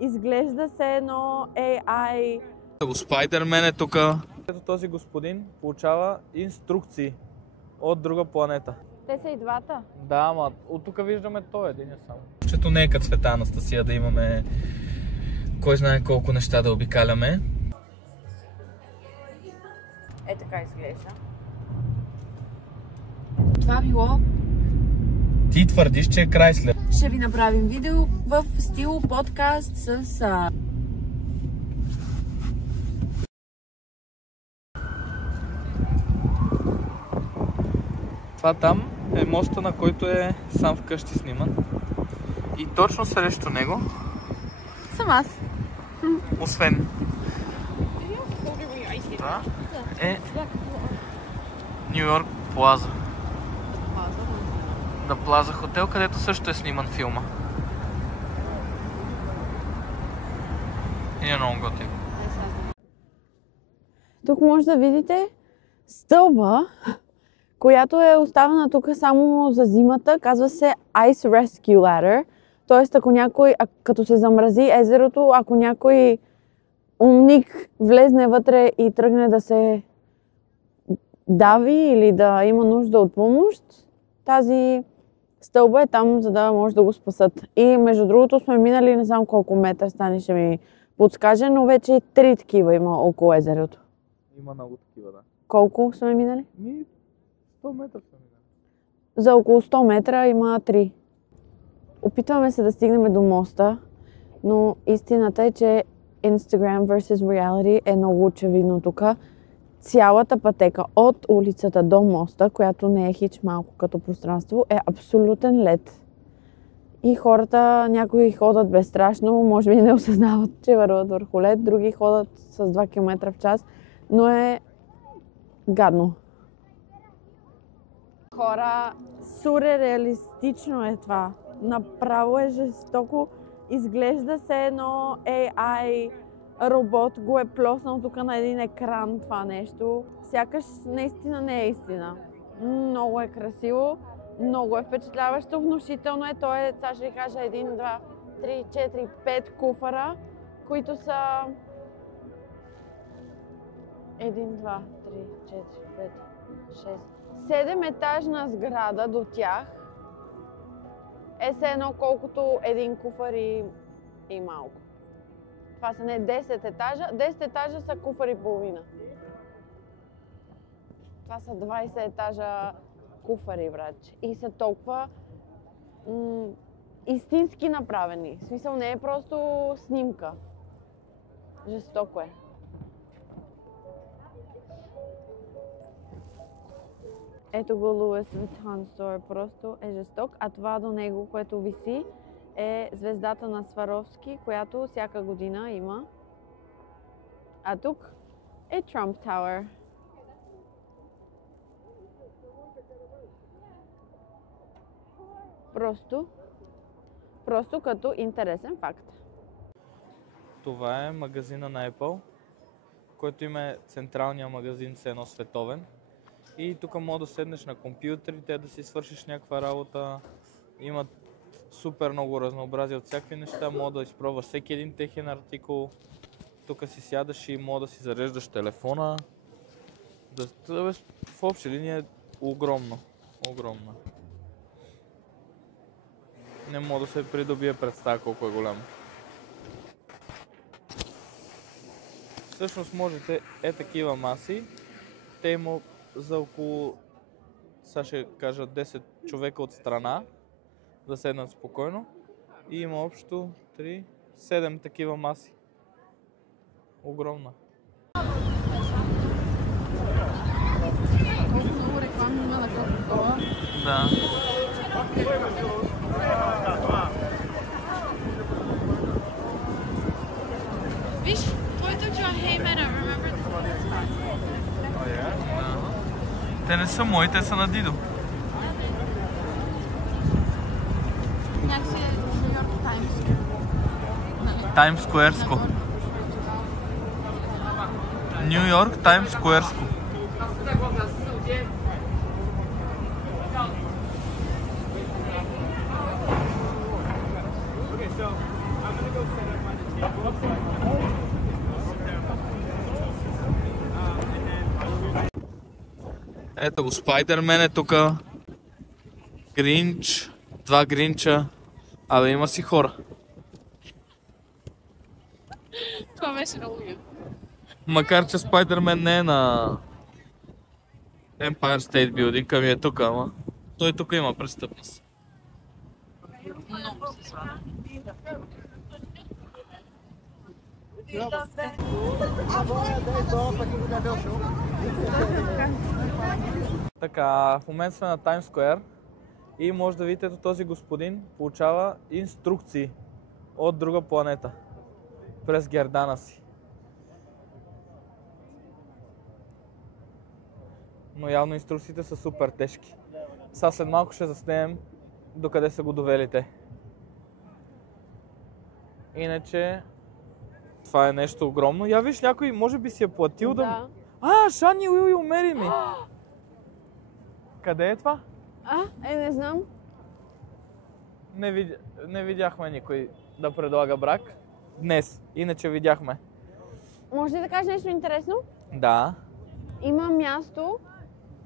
изглежда се едно AI. Спайдермен е тук. Ето този господин получава инструкции от друга планета. Те са и двата. Да, ама от тук виждаме той един само. Чето не е като Света Анастасия да имаме кой знае колко неща да обикаляме. Е, така изглежда. Това било. Ти твърдиш, че е Крайслер. Ще ви направим видео в стил подкаст с... Това там е моста, на който е сам вкъщи сниман. И точно срещу него съм аз. освен това е Ню Йорк Плаза. Да, Плаза хотел, където също е сниман филма. И е много готин. Тук може да видите стълба, която е оставена тук само за зимата. Казва се Ice Rescue Ladder. Тоест, ако някой, като се замрази езерото, ако някой умник влезне вътре и тръгне да се дави или да има нужда от помощ, тази стълба е там, за да може да го спасат. И между другото сме минали, не знам колко метра, Стани ще ми подскаже, но вече 3 такива има около езерото. Има много такива, да. Колко сме минали? 100 метра сме минали. За около 100 метра има 3. Опитваме се да стигнем до моста, но истината е, че Instagram versus reality е много очевидно тук. Цялата пътека от улицата до моста, която не е хич малко като пространство, е абсолютен лед. И хората, някои ходят безстрашно, може би не осъзнават, че върват върху лед, други ходят с 2 км в час, но е гадно. Хора, сюрреалистично е това. Направо е жестоко. Изглежда се едно AI робот го е плоснал тук на един екран това нещо. Сякаш наистина не е истина. Много е красиво, много е впечатляващо, внушително е. То е, сега ще ви кажа, 1, 2, 3, 4, 5 куфара, които са 1, 2, 3, 4, 5, 6, 7 етажна сграда до тях е все едно колкото един куфар и малко. Това са не 10 етажа, 10 етажа са куфар и половина. Това са 20 етажа куфари, братче. И са толкова истински направени. В смисъл не е просто снимка. Жестоко е. Ето го Louis Vuitton Store, просто е жесток, а това до него, което виси, е звездата на Сваровски, която всяка година има. А тук е Trump Tower. Просто като интересен факт. Това е магазина на Apple, който има е централния магазин с едно световен. И тук мога да седнеш на компютрите, да си свършиш някаква работа. Имат супер много разнообразие от всякакви неща. Мога да изпробваш всеки един техен артикул. Тук си сядаш и мога да си зареждаш телефона. В обща линия е огромно. Огромно. Не мога да се придобие представа колко е голямо. Всъщност можете такива маси. Те има за около, сега ще кажа, 10 човека от страна да седнат спокойно. И има общо 7 такива маси. Огромна. Колко много реклами има на Coca-Cola. Да. Виж, твоето чува Hey Man, I remember this spot. Те не са мои, те са на Дидо. Някакси е Ню Йорк Таймс. Таймс Скуерско. Ню Йорк Таймс Скуерско. Ето го, Спайдермен е тука. Гринч, 2 Гринча. Абе, има си хора. Това беше много яко. Макар че Спайдермен не е на Empire State Building, ами е тук, ама той тук има престъпност. Много се срам. Така, в момента сме на Times Square и може да видите, ето този господин получава инструкции от друга планета през гердана си. Но явно инструкциите са супер тежки. Сега след малко ще заснем докъде са го довели те. Иначе това е нещо огромно. Я виж, някой може би си е платил да... Шани Уил умери ми! Къде е това? Не знам. Не видяхме никой да предлага брак. Днес. Иначе видяхме. Може ли да кажеш нещо интересно? Да. Има място,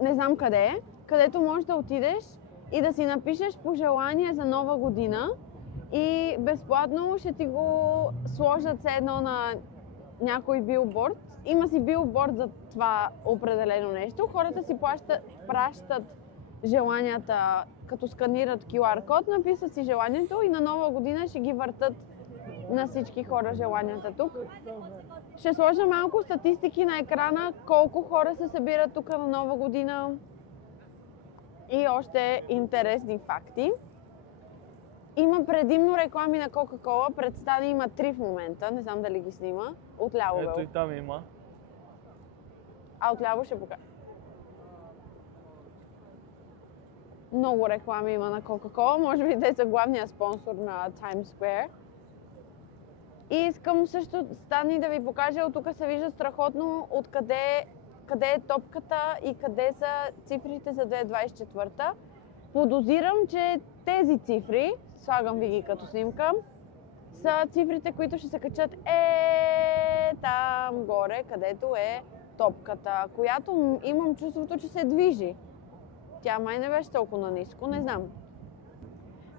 не знам къде е, където можеш да отидеш и да си напишеш пожелание за нова година и безплатно ще ти го сложат все едно на някой билборд. Има си билборд за това определено нещо. Хората си пращат желанията, като сканират QR код, написат си желанието и на нова година ще ги въртат на всички хора желанията тук. Ще сложа малко статистики на екрана, колко хора се събират тук на нова година и още интересни факти. Има предимно реклами на Кока-Кола, представи има 3 в момента, не знам дали ги снима. Отляво Ето и там има. Отляво ще покажа. Много реклами има на Coca-Cola, може би те са главния спонсор на Times Square. И искам също Стани да ви покажа, от тук се вижда страхотно къде е топката и къде са цифрите за 2024. Подозирам, че тези цифри, слагам ви ги като снимка, са цифрите, които ще се качат там горе, където е топката, която имам чувството, че се движи. Тя май не беше толкова ниско, не знам.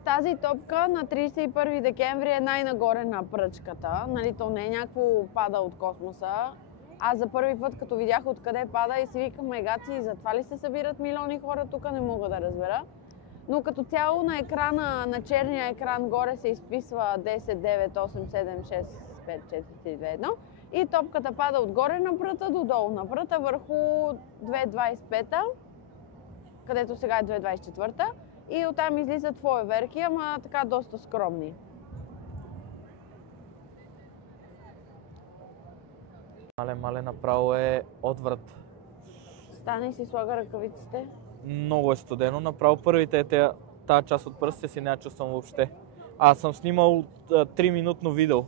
Тази топка на 31 декември е най-нагоре на пръчката, нали, то не е някакво пада от космоса. Аз за първи път, като видях откъде пада и си викам, мегаци, затова ли се събират милиони хора тук, не мога да разбера. Но като цяло на екрана, на черния екран горе се изписва 10, 9, 8, 7, 6, 5, 4, 3, 2, 1 и топката пада отгоре на пръта до долу на пръта върху 2025, където сега е 2024 и оттам излизат фойерверки, ама така доста скромни. Мале, направо е отврат. Стане и си слага ръкавиците. Много е студено. Направо първите тази част от пръстите си не чувствам въобще. Аз съм снимал 3-минутно видео.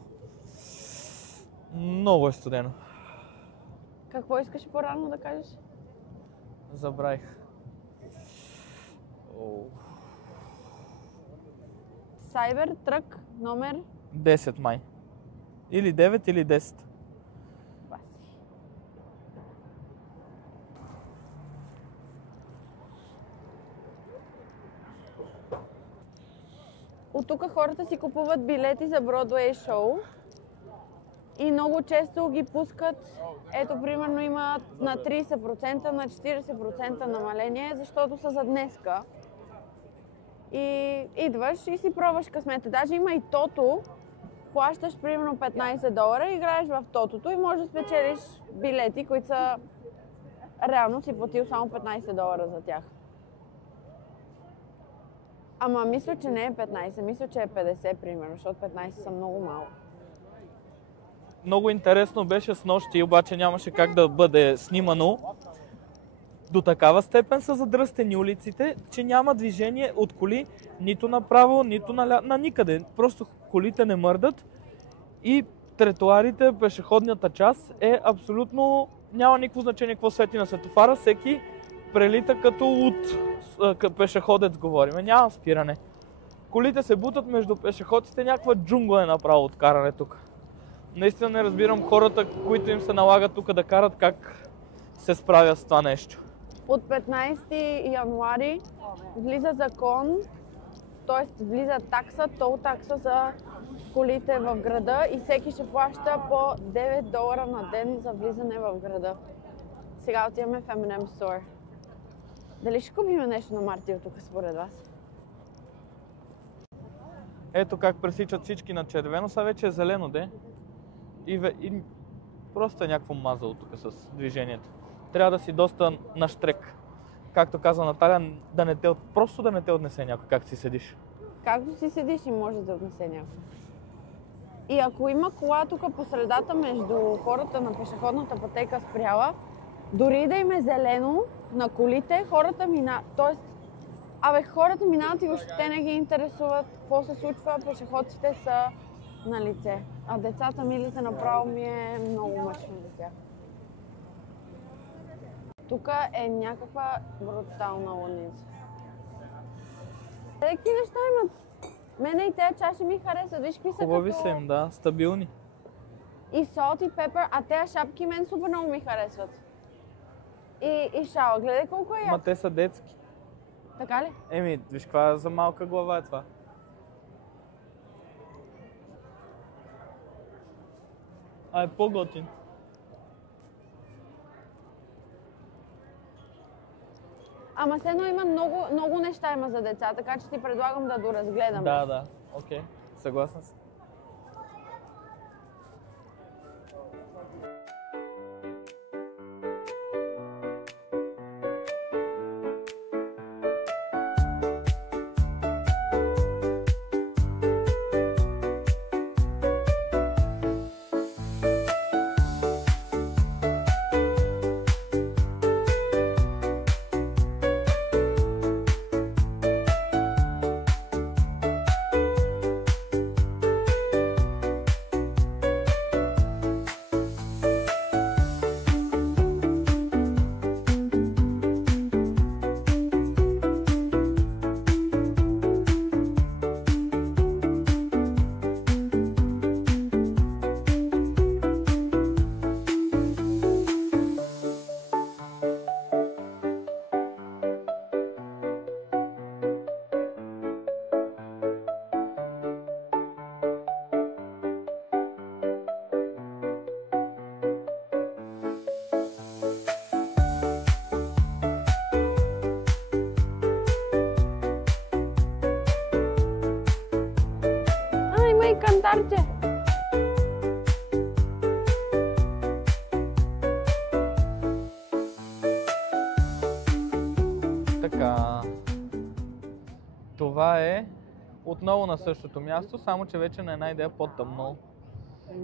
Много е студено. Какво искаш по-рано да кажеш? Забравих. Cyber Truck номер 10 май. Или 9, или 10. От тук хората си купуват билети за Бродуей шоу и много често ги пускат, ето примерно има на 30%, на 40% намаление, защото са за днеска. И идваш и си пробваш късмета. Даже има и тото, плащаш примерно $15, играеш в тотото и можеш да спечелиш билети, които са реално си платил само $15 за тях. Ама мисля, че не е 15, мисля, че е 50 примерно, защото 15 са много малко. Много интересно беше снощи, обаче нямаше как да бъде снимано. До такава степен са задръстени улиците, че няма движение от коли нито направо, нито на никъде. Просто колите не мърдат и тротоарите, пешеходната част е абсолютно... Няма никакво значение какво свети на светофара, всеки прелита като от пешеходец говорим. Няма спиране. Колите се бутат между пешеходците, някаква джунгла е направо от каране тук. Наистина не разбирам хората, които им се налагат тук да карат, как се справят с това нещо. От 15 януари влиза закон, т.е. влиза такса, тол такса за колите в града и всеки ще плаща по $9 на ден за влизане в града. Сега отиваме в M&M Store. Дали ще купим нещо на Мартил тук според вас? Ето как пресичат всички на червено, сега вече е зелено, де. И просто е някакво мазало тук с движението. Трябва да си доста наштрек. Както казва Наталя, просто да не те отнесе някой, как си седиш. Както си седиш и може да отнесе някой. И ако има кола тук по средата между хората на пешеходната пътека спряла, дори да им е зелено на колите, хората минават. Тоест, хората минават и въобще не ги интересуват какво се случва, пешеходците са на лице. А децата милите направо ми е много мъчно за тях. Тук е някаква брутална лудница. Какви неща имат? Мене и тези чаши ми харесват. Виж какви са Хубави като... са им, да, стабилни. И солт и пепър, а тези шапки мен супер много ми харесват. И шала, гледай колко е Ма яко. те са детски. Така ли? Виж каква за малка глава е това. А е по-готин. Ама все едно има много неща има за деца, така че ти предлагам да доразгледаме. Да, окей. Съгласен съм. Кантарче. Така. Това е отново на същото място, само че вече на една идея по-тъмно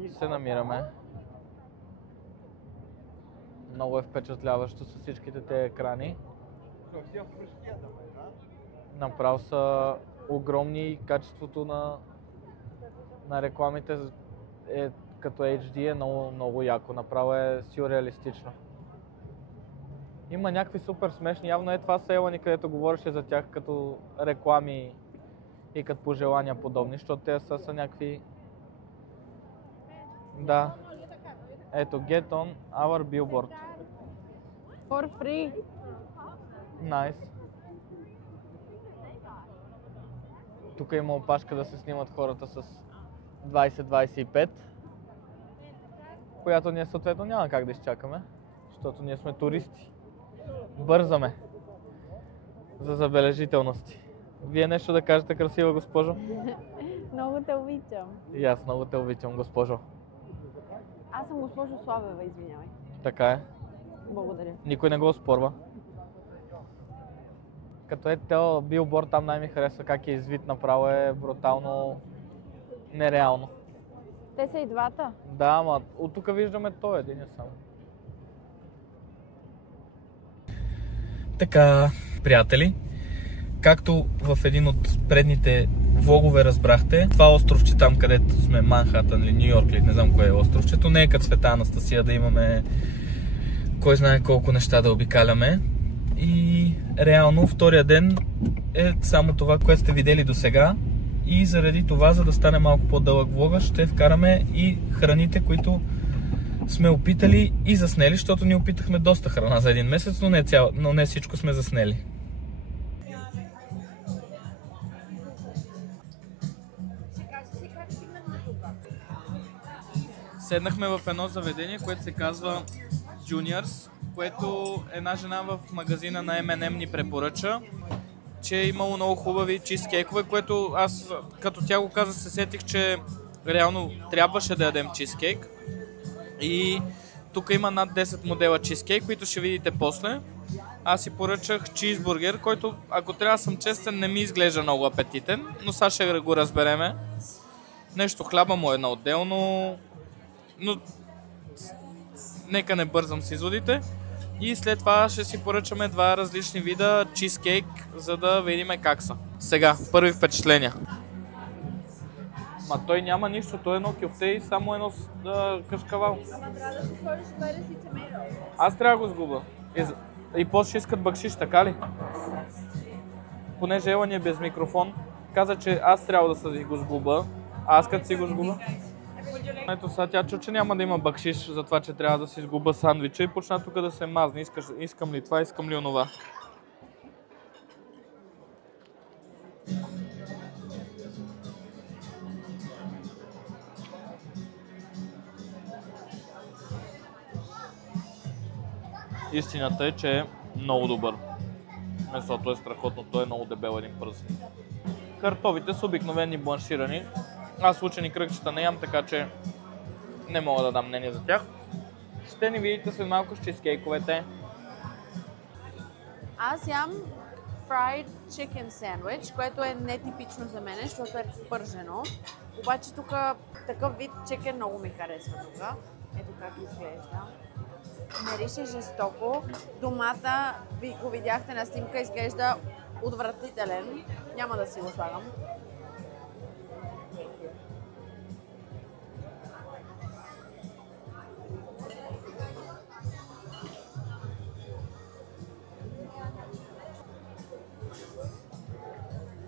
се намираме. Много е впечатляващо с всичките тези екрани. Направо са огромни и качеството на рекламите е като HD е много яко. Направо е сюрреалистично. Има някакви супер смешни. Явно това са Елани, където говореше за тях като реклами и като пожелания подобни, защото те са някакви... Да. Ето, get on our billboard. For free. Nice. Тук има опашка да се снимат хората с 20-25, която ние съответно няма как да изчакаме, защото ние сме туристи. Бързаме за забележителности. Вие нещо да кажете, красива госпожо? Много те обичам. И аз много те обичам, госпожо. Аз съм госпожо Славева, извинявай. Така е. Благодаря. Никой не го оспорва. Като този билборд там най-ми харесва как е извит, направо е брутално нереално. Те са и двата. Да, ама от тук виждаме той един само. Така, приятели, както в един от предните влогове разбрахте, това островче там, където сме, Манхатън или Ню Йорк, или не знам кое е островчето, не е като Света Анастасия да имаме кой знае колко неща да обикаляме. И реално втория ден е само това, което сте видели до сега. И заради това, за да стане малко по-дълъг влога, ще вкараме и храните, които сме опитали и заснели, защото ни опитахме доста храна за един месец, но не всичко сме заснели. Седнахме в едно заведение, което се казва Juniors, което една жена в магазина на M&M ни препоръча, че е имало много хубави чизкейкове, което аз като тя го каза се сетих, че реално трябваше да ядем чизкейк. И тук има над 10 модела чизкейк, които ще видите после. Аз си поръчах чизбургер, който, ако трябва да съм честен, не ми изглежда много апетитен, но сега ще го разбереме. Нещо хляба му е на отделно, но нека не бързам с изводите. И след това ще си поръчаме два различни вида чизкейк, за да видим как са. Сега, първи впечатления. Ма той няма нищо, той е едно кюфте и само едно кашкавал. Аз трябва да го сгуба. И после ще искат бакшиш, така ли? Понеже Ела ни е без микрофон, каза, че аз трябва да си го сгуба, а аз като си го сгуба. Ето сега тя чу, че няма да има бакшиш за това, че трябва да си сгуба сандвича и почна тук да се мазни. Искам ли това, искам ли онова. Истината е, че е много добър. Месото е страхотно, той е много дебел един пръст. Картофите са обикновени бланширани. Аз учени кръгчета не ям, така че не мога да дам мнение за тях. Ще ни видите след малко с чизкейковете. Аз ям fried chicken sandwich, което е нетипично за мен, защото е пържено. Обаче тук такъв вид чикен много ми харесва тук. Ето как изглежда. Мирише жестоко. Домата, го видяхте на снимка, изглежда отвратителен. Няма да си го слагам.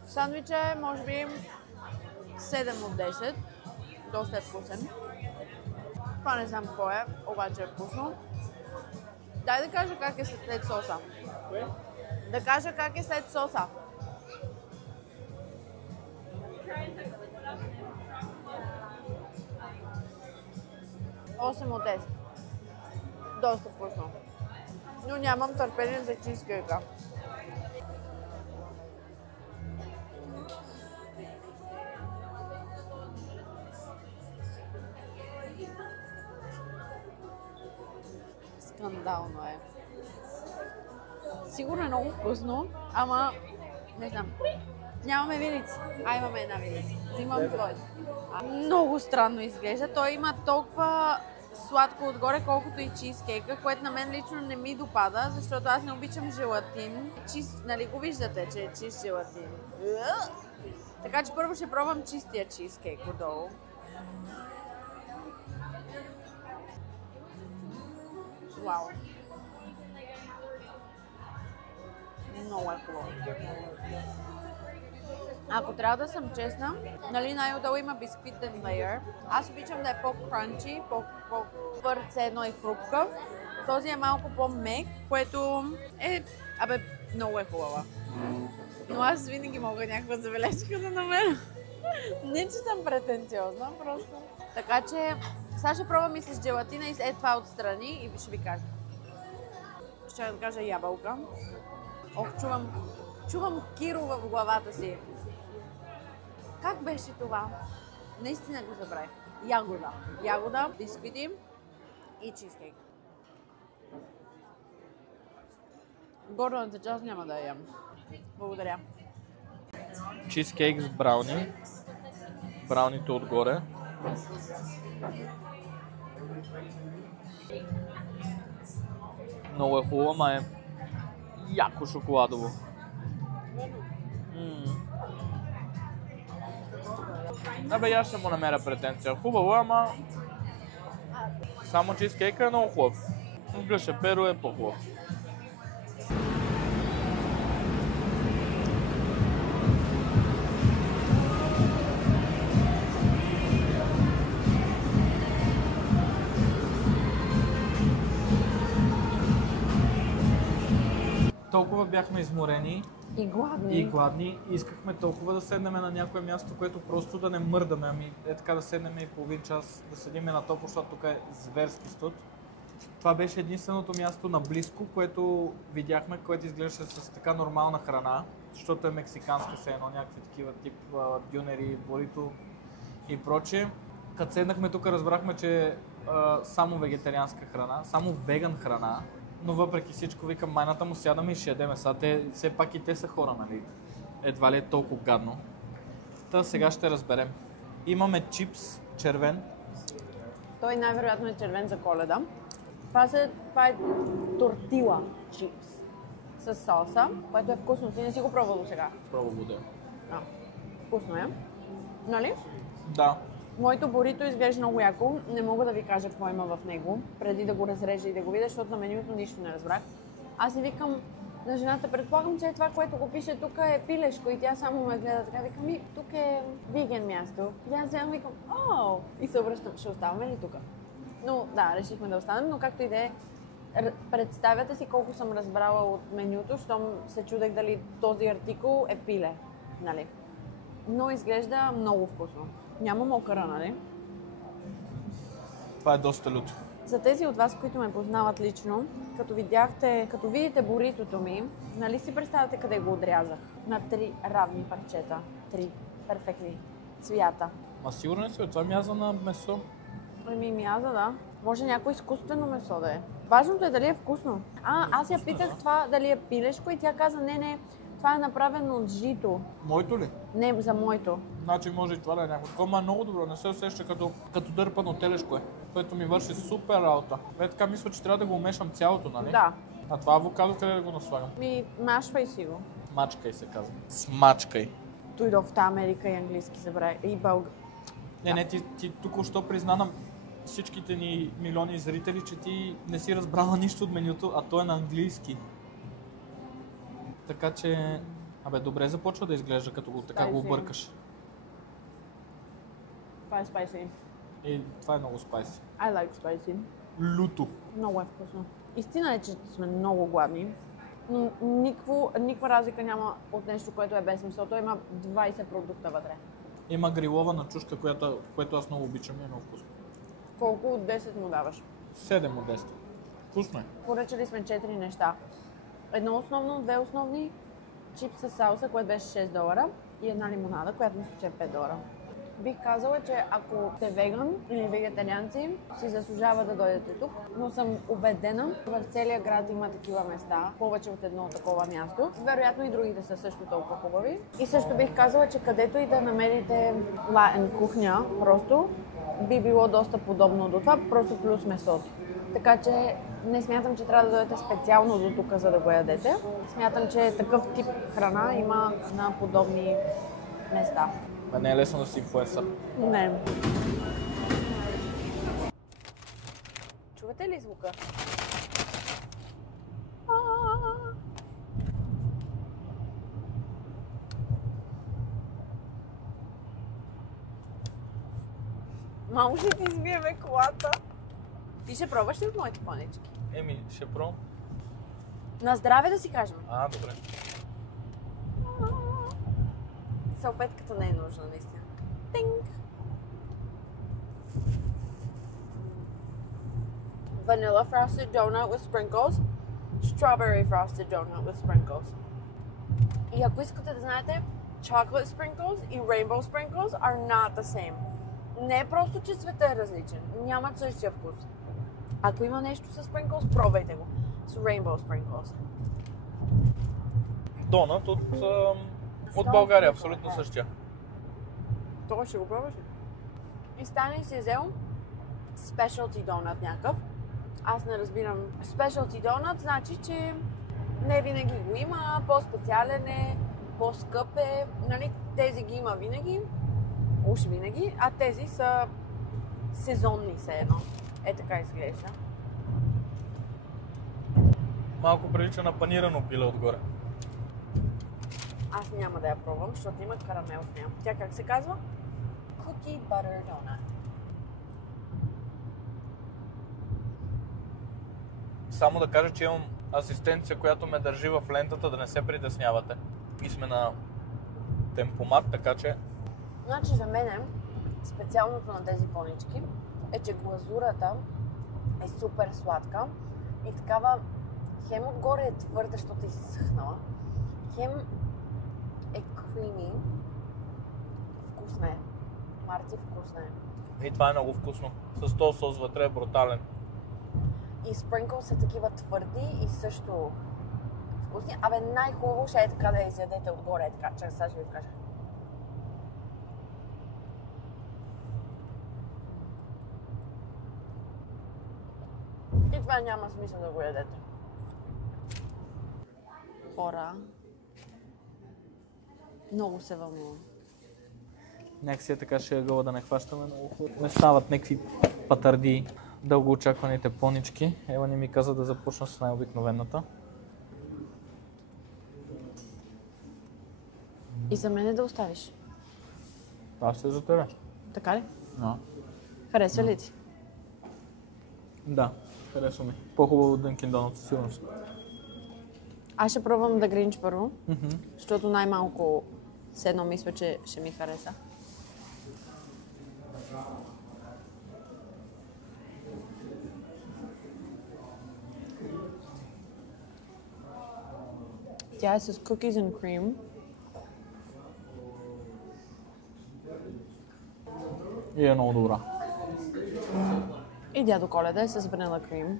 Сандвича е, може би, 7 от 10. Доста е вкусен. Това не знам какво е, обаче е вкусно. Дай да кажа как е след соса. Да кажа как е след соса. Осем от 10. Доста вкусно. Но нямам търпение за чизкейка. Скандално е. Сигурно е много вкусно, ама не знам. Нямаме вилици. Имаме една вилица. Взимам твоето. Много странно изглежда. Той има толкова сладко отгоре, колкото и чизкейка, което на мен лично не ми допада, защото аз не обичам желатин. Нали го виждате, че е чист желатин. Така че първо ще пробвам чистия чизкейк отдолу. Вау! Много е хубаво. Ако трябва да съм честна, нали най-отдолу има бисквитен лейер. Аз обичам да е по-кранчи, по-твърд едно и хрупкав. Този е малко по-мек, което е... много е хубава. Но аз винаги мога някаква забележка да намеря. Не, че съм претенциозна, просто. Така че, сега ще пробвам и с желатина и след това отстрани и ще ви кажа. Ще да кажа ябълка. Ох, чувам Киро в главата си. Как беше това? Наистина го забравих. Ягода, бисквити и чизкейк. Горната част няма да я ям. Благодаря. Чизкейк с брауни. Брауните отгоре. Много е хубаво, ама е яко шоколадово. Аз ще му намеря претенция. Хубаво, ама само чизкейка е много хубав. Гъше перо е по-хубав. толкова бяхме изморени И гладни. и гладни. Искахме толкова да седнем на някое място, което просто да не мърдаме. Ами е така да седнем и половин час да седим на топло, защото тук е зверски студ. Това беше единственото място наблизко, което видяхме, което изглеждаше с така нормална храна, защото е мексиканска все едно, някакви такива тип дюнери, бурито и прочее. Като седнахме тук, разбрахме, че е само вегетарианска храна, само веган храна, но въпреки всичко викам, майната му сядаме и ще ядеме. Сега все пак и те са хора, нали? Едва ли е толкова гадно. Та сега ще разберем. Имаме чипс, червен. Той най-вероятно е червен за Коледа. Това е тортила чипс с салса, което е вкусно. Ти не си го пробвал до сега. Пробва го да. Вкусно е. Нали? Да. Моето бурито изглежда много яко. Не мога да ви кажа какво има в него, преди да го разрежа и да го видя, защото на менюто нищо не разбрах. Аз си викам на жената, предполагам, че това, което го пише тук е пилешко и тя само ме гледа така, викам, и тук е виген място. И аз вземам, викам, и се обръщам, ще оставаме ли тук? Но да, решихме да останем, но както и да е, представяте си колко съм разбрала от менюто, щом се чудех дали този артикул е пиле, нали? Но изглежда много вкусно. Няма мокъра, нали? Това е доста люто. За тези от вас, които ме познават лично, като видите буритото ми, нали си представяте къде го отрязах? На 3 равни парчета. 3 перфектни цвята. Ма сигурно си, това мяза на месо. Мяза, да. Може някое изкуствено месо да е. Важното е дали е вкусно. Аз я питах това дали е пилешко и тя каза не, това е направено от жито. Моето ли? Не, за моето. Значи може и това да е някакво. Това е много добро, не се усеща като дърпано телешко е, което ми върши супер работа. Така мисля, че трябва да го умешам цялото, нали? Да. А това авокадо къде да го наслагам? Машвай си го. Мачкай се казва. Смачкай. Дойдох в Америка и английски забравя. И Не, ти току-що призна на всичките ни милиони зрители, че ти не си разбрала нищо от менюто, а то е на английски. Така че... добре започва да изглежда, като го объркаш. Това е spicy. И това е много спайси. I like spicy. Люто. Много е вкусно. Истина е, че сме много гладни, но никаква разлика няма от нещо, което е без месо. Той има 20 продукта вътре. Има грилована чушка, което аз много обичам и е много вкусно. Колко от 10 му даваш? 7 от 10. Вкусно е. Поръчали сме 4 неща. Едно основно, 2 основни, чипс с салса, което беше $6 и една лимонада, която мисля, че е $5. Бих казала, че ако сте веган или вегетарианци, си заслужава да дойдете тук, но съм убедена, в целия град има такива места, повече от едно такова място. Вероятно и другите са също толкова хубави. И също бих казала, че където и да намерите латин кухня, просто би било доста подобно до това, просто плюс месото. Така че не смятам, че трябва да дойдете специално до тук, за да го ядете. Смятам, че такъв тип храна има на подобни места. Не е лесно да си инфлуенсър. Не. Чувате ли звука? Мамо, ще ти избиеме колата. Ти ще пробваш ли от моите панички? Ще пробвам. На здраве да си кажем. Добре. Салфетката не е нужна, наистина. Тинг! Vanilla frosted donut with sprinkles. Strawberry frosted donut with sprinkles. И ако искате да знаете, chocolate sprinkles и rainbow sprinkles are not the same. Не е просто, че цветът е различен. Нямат същия вкус. Ако има нещо с sprinkles, пробвайте го. С rainbow sprinkles. Донат от България, абсолютно същия. Това ще го пробваш ли? И Стани си е взел specialty donut някакъв. Аз не разбирам. Specialty donut значи, че не винаги го има, по-специален е, по-скъп е. Нали, тези ги има винаги, уж винаги, а тези са сезонни все едно. Така изглежда. Малко прилича на панирано пиле отгоре. Аз няма да я пробвам, защото има карамел в нея. Тя как се казва? Cookie butter donut. Само да кажа, че имам асистенция, която ме държи в лентата да не се притеснявате. И сме на темпомат, така че... Значи за мене специалното на тези понички е, че глазурата е супер сладка и такава хем отгоре е твърда, защото е изсъхнала, хем е крими. Вкусна е. Марти, вкусна е. И това е много вкусно. С този сос вътре е брутален. И спринкъл са такива твърди и също вкусни. Абе, най-хубаво ще е така да я изядете отгоре, е така. Чакай, сега ще ви кажа. И това няма смисъл да го ядете. Хора, много се вълнувам. Някакси е така ще е гъла да не хващаме много хора. Не стават някакви патърди, дългоочакваните понички. Ева ни ми каза да започна с най-обикновената. И за мене да оставиш. Това ще е за тебе. Така ли? Да. Харесва ли ти? Да, харесва ми. По-хубаво от Dunkin' Donuts, сигурно. Аз ще пробвам да гринч първо, защото най-малко все едно мисля, че ще ми хареса. Тя е с cookies and cream. И е много добра. И дядо Коледа е с vanilla cream.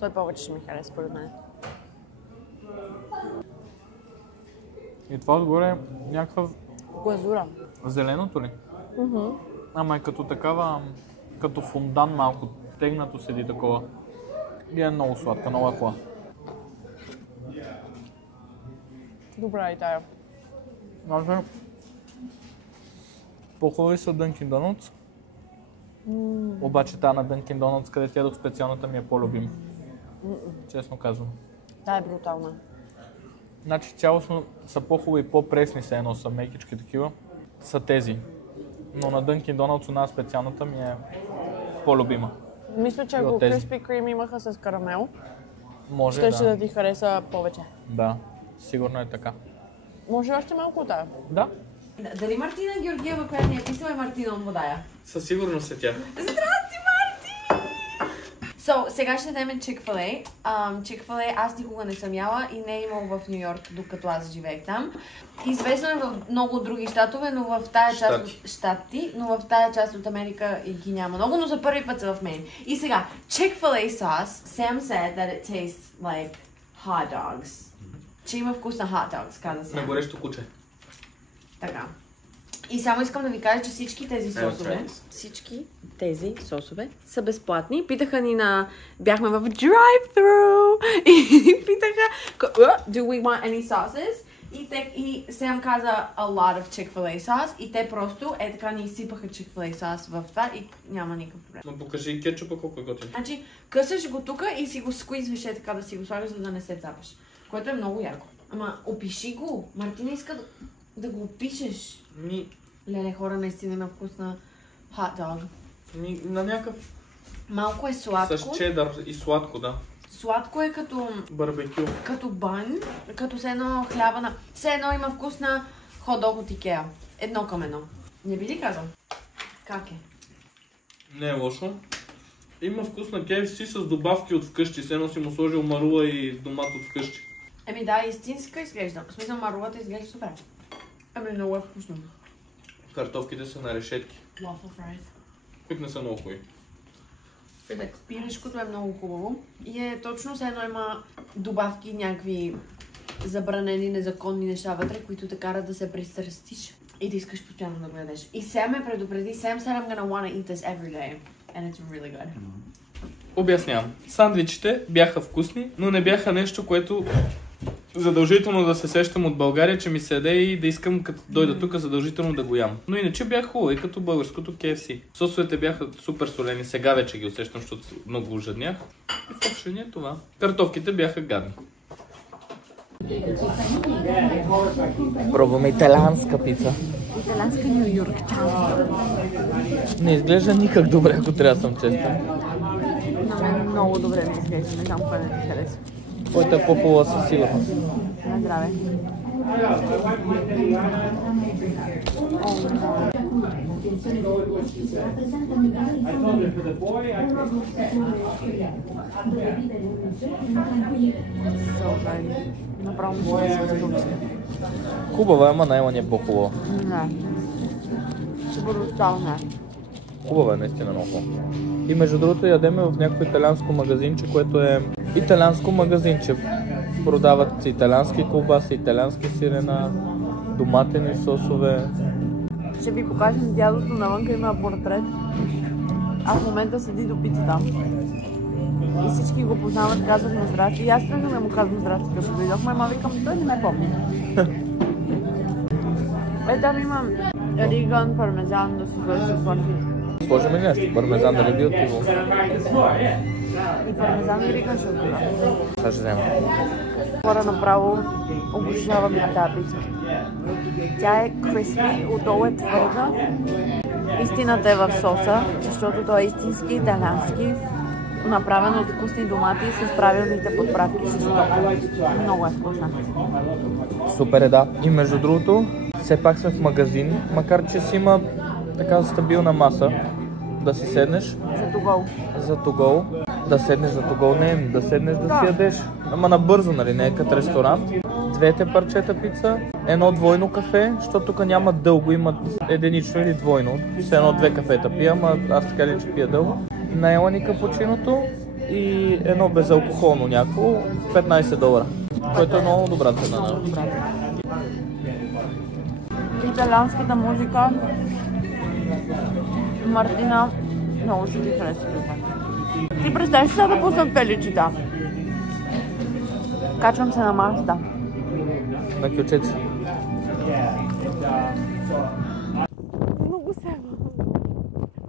Той повече ще ми хареса, според мен. И това отгоре е някаква... Глазура. Зеленото ли? Ама е като такава... като фондан малко. Тегнато седи такова. И е много сладка, много е хубава. Добра и тая. Значи... По-хубави са Dunkin' Donuts. Обаче тази на Dunkin' Donuts, където ядох специалната ми е по-любима. Честно казвам. Тая е брутална. Значи цялостно са по-хубави и по-пресни се едно са мекички такива. Са тези. Но на Dunkin' Donuts една специалната ми е по-любима. Мисля, че ако Krispy Kreme имаха с карамел, Може ще да ти хареса повече. Да, сигурно е така. Може още малко от тая. Да. Дали Мартина Георгиева, която ни е писала, е Мартина от Водая? Със сигурност е тя. Здрасти, Марти! Сега ще дадем Chick-fil-A. Chick-fil-A аз никога не съм яла и не е имал в Ню Йорк, докато аз живеех там. Известно е в много други щатове, но в тая част от щати, но в тая част от Америка ги няма много, но за първи път са в мен. И сега, Chick-fil-A sauce, Sam said that it tastes like hot dogs. Че има вкус на hot dogs, каза се. На горещо куче. Така. И само искам да ви кажа, че всички тези сосове са безплатни. Питаха ни бяхме в drive-thru и питаха do we want any sauces? И Sam каза a lot of Chick-fil-A sauce и те просто така ни изсипаха Chick-fil-A sauce в това и няма никакъв проблем. Но покажи и кетчупа колко е готин. Значи късаш го тука и си го сквизваш така да си го слагаш, за да не се цапаш. Което е много яко. Ама опиши го. Мартина иска да го опишеш. Леле, хора, наистина има вкус на hot dog. На някакъв... Малко е сладко. С чедър и сладко, да. Сладко е като... барбекю. Като бан, като все едно хляба на... Все едно има вкус на хот-дог от Икеа. Едно към едно. Не би ли казал? Как е? Не е лошо. Има вкус на KFC с добавки от вкъщи. Все едно си му сложил марула и домат от вкъщи. Еми да, истинска изглежда. В смисъл, марулата изглежда супер. Ами много е вкусно. Картофките са на решетки. Waffle fries. Които не са много хубави. Пирешкото е много хубаво и е точно все едно има добавки, някакви забранени, незаконни неща вътре, които те карат да се пристрастиш и да искаш постоянно да го ядеш. И Sam ме предупреди, Sam said I'm gonna wanna eat this every day and it's really good. Обяснявам. Сандвичите бяха вкусни, но не бяха нещо, което задължително да се сещам от България, че ми се яде и да искам като дойда тук задължително да го ям. Но иначе бяха хубави, като българското KFC. Сосовете бяха супер солени, сега вече ги усещам, защото много ожаднях. И в общение е това. Картофките бяха гадни. Пробваме италианска пица. Италианска Ню Йоркчанска. Не изглежда никак добре, ако трябва да съм честен. Много добре ми изглежда, не знам кое не ти харесва. Който е по-хубава със сигурност. На здраве. Направо Хубава, ама най-ма е по-хубава. не. Супер остална. Хубава е наистина много. И между другото ядеме в някакво италианско магазинче, което е италианско магазинче. Продават италиански колбаси, италиански сирена, доматени сосове. Ще ви покажем дядото, навънка има портрет. А в момента седи до пицата. И всички го познават, казват му здрасти. И аз тръгна да му казвам здрасти, като дойдохме, ама викам, той не ме помни. Там имам риган, пармезан, да си свърши. Сложим ли нещо? Пармезан да не би отиво? И пармезан и риган ще отива. Сега ще взема. Хора направо обожавам я тази пица. Тя е криспи, отдолу е твърда. Истината е в соса, защото той е истински италиански. Направен от вкусни домати с правилните подправки. Много е вкусна. Супер е, да. И между другото, все пак сме в магазин, макар че си има така стабилна маса, да си седнеш За тогол. за тогол, да седнеш за тогол, не, да седнеш да си ядеш. Ама набързо, нали, не е като ресторант. Двете парчета пица, едно двойно кафе, защото тук няма дълго, има единично или двойно. Все едно две кафета пия, ама аз така ли че пия дълго. На Елани капучиното и едно безалкохолно някакво, $15, което е много добра цена. Италианската музика. Мартина, много ще ти хареса. Ти представиш сега да пуснат пеличита. Качвам се на масата. На ключеци. Много се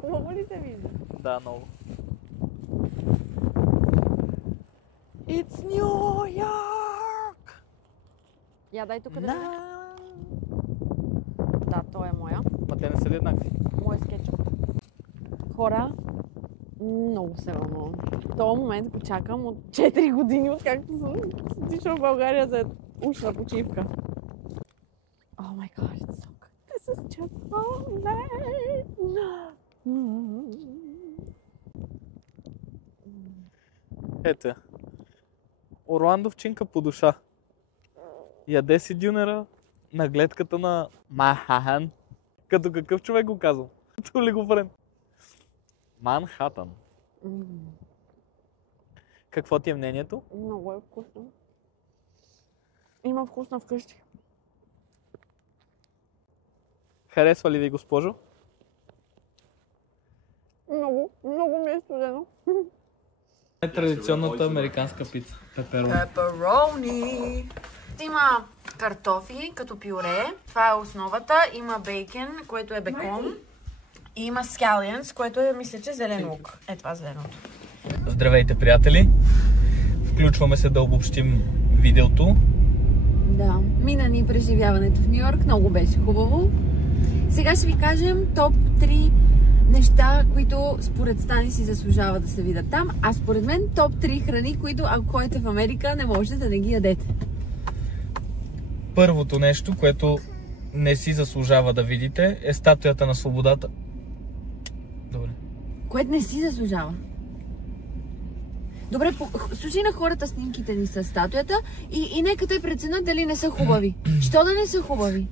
Хубаво ли се вижда? Да, много. It's New York! Я дай тук да Да, той е моя. Ма те не са ли еднакви? Мой скетчуп. Хора, много се вълнувам. В този момент го чакам от 4 години, откакто съм отишла в България за ушна почивка. Oh my god, it's so good. This is Chipotle! Ето. Орландовчинка по душа. Яде си дюнера на гледката на Манхатън. Като какъв човек го казал? Като ли го френ? Манхатън. Какво ти е мнението? Много е вкусно. Има вкусна вкъщи. Харесва ли ви, госпожо? Много ми е студено. Е традиционната американска пица. Пеперони. Пеперони! Има картофи като пюре, това е основата, има бейкън, което е бекон, и има скалиънс, което е, мисля, че зелен лук. Е, това зеленото. Здравейте, приятели! Включваме се да обобщим видеото. Да, мина ни преживяването в Ню Йорк, много беше хубаво. Сега ще ви кажем топ 3 неща, които според Стани си заслужава да се видят там, а според мен топ 3 храни, които ако ходите в Америка не можете да не ги ядете. Първото нещо, което не си заслужава да видите, е статуята на свободата. Добре. Което не си заслужава. Добре, служи на хората снимките ни с статуята и нека те преценят дали не са хубави. Що да не са хубави?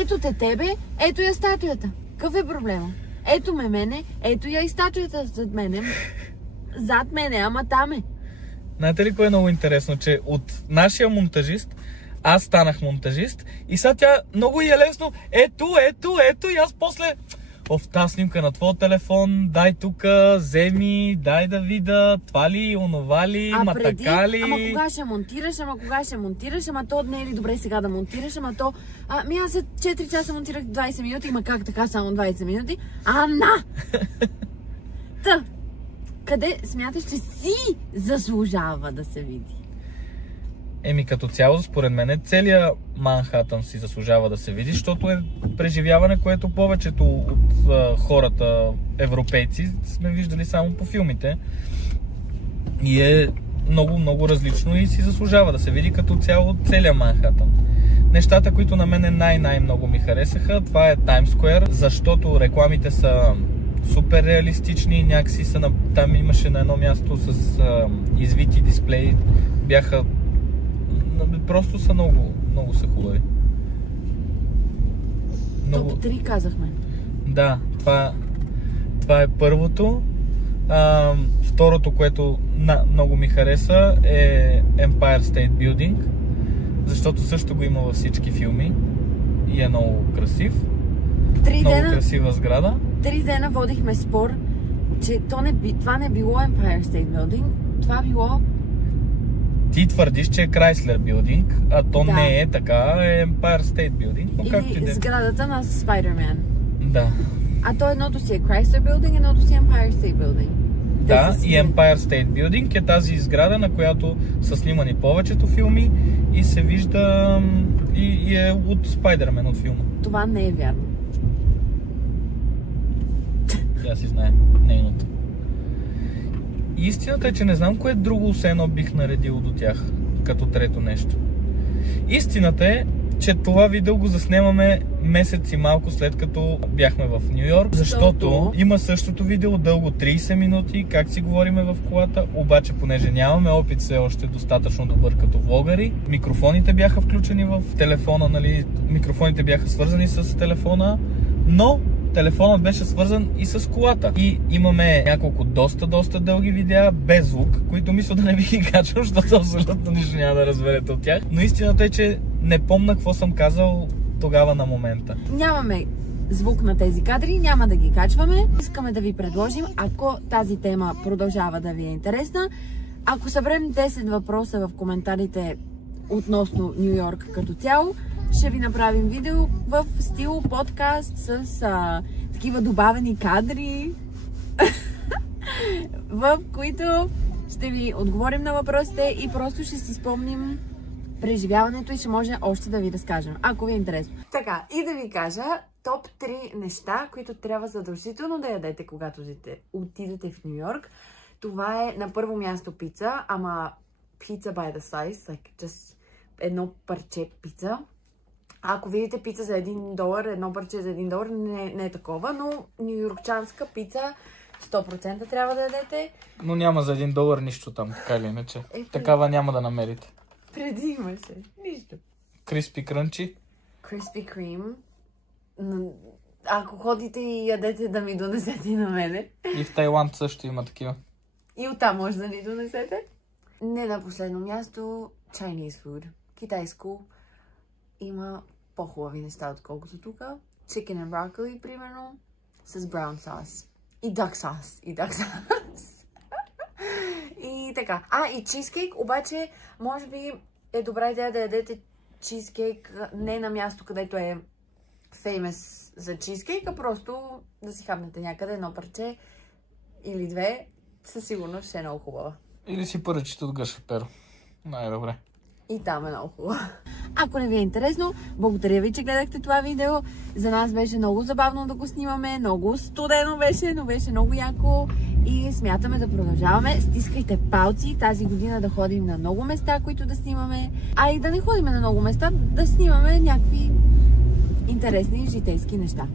Ето те тебе, ето я статуята. Какъв е проблема? Ето ме мене, ето я и статуята зад мене. Зад мене, ама там е. Знаете ли кое е много интересно? Че от нашия монтажист аз станах монтажист и сега тя много и е лесно. Ето и аз после... Тази снимка на твоя телефон, дай тука, вземи, дай да видя, това ли, онова ли, така ли. Ама кога ще монтираш, ама то не е ли добре сега да монтираш, ама то... аз след 4 часа монтирах 20 минути, ма как така само 20 минути? Та, къде смяташ, че си заслужава да се види? Като цяло, според мен, целият Манхатън си заслужава да се види, защото е преживяване, което повечето от хората, европейци, сме виждали само по филмите. И е много различно и си заслужава да се види като цяло целия Манхатън. Нещата, които на мен най-много ми харесаха, това е Times Square, защото рекламите са супер реалистични, някакси са там имаше на едно място с извити дисплеи, бяха просто са много са хубави. Топ 3 казахме. Да, това е първото. Второто, което много ми хареса е Empire State Building, защото също го има във всички филми и е много красив. Красива сграда. 3 дена водихме спор, че това не било Empire State Building, това било... Ти твърдиш, че е Chrysler Building, а то не е така, е Empire State Building. Но или сградата на Spider-Man. Да. А то едното си е Chrysler Building, едното си е Empire State Building. Да, и Empire State Building е тази сграда, на която са снимани повечето филми и се вижда и е от Spider-Man от филма. Това не е вярно. Тя си знае нейното. Истината е, че не знам кое друго осено бих наредил до тях, като трето нещо. Истината е, че това видео го заснемаме месец и малко след като бяхме в Ню Йорк, защото има същото видео дълго 30 минути, как си говориме в колата, обаче понеже нямаме опит все още достатъчно добър като влогари, микрофоните бяха включени в телефона, нали, микрофоните бяха свързани с телефона, но телефонът беше свързан и с колата. И имаме няколко доста дълги видеа без звук, които мисля да не ви ги качвам, защото абсолютно нищо няма да разберете от тях. Но истината е, че не помня какво съм казал тогава на момента. Нямаме звук на тези кадри, няма да ги качваме. Искаме да ви предложим, ако тази тема продължава да ви е интересна, ако съберем 10 въпроса в коментарите относно Ню Йорк като цяло, ще ви направим видео в стил подкаст с такива добавени кадри, в които ще ви отговорим на въпросите и просто ще си спомним преживяването и ще може още да ви разкажем, ако ви е интересно. Така, и да ви кажа топ 3 неща, които трябва задължително да ядете, когато отидете в Ню Йорк. Това е на първо място пица, ама pizza by the slice, like just едно парче пица. Ако видите пица за $1, едно парче за $1, не е такова, но нюйоркчанска пица 100% трябва да ядете. Но няма за $1 нищо там, така или иначе. Такава няма да намерите. Преди имаше. Нищо. Crispy Crunchy. Crispy Cream. Ако ходите и ядете, да ми донесете и на мене. И в Тайланд също има такива. И оттам може да ни донесете. Не на последно място, Chinese food. Китайско. Има по-хубави неща, отколкото тук. Chicken and broccoli, примерно, с brown sauce. И duck sauce. И така. И чизкейк, обаче, може би е добра идея да ядете чизкейк не на място, където е famous за чизкейк, а просто да си хапнете някъде едно парче или две. Със сигурност ще е много хубава. Или си поръчите от Гъша Перо. Най-добре. И там е много хубаво. Ако не ви е интересно, благодаря ви, че гледахте това видео. За нас беше много забавно да го снимаме, много студено беше, но беше много яко и смятаме да продължаваме. Стискайте палци тази година да ходим на много места, които да снимаме, а и да не ходим на много места, да снимаме някакви интересни житейски неща.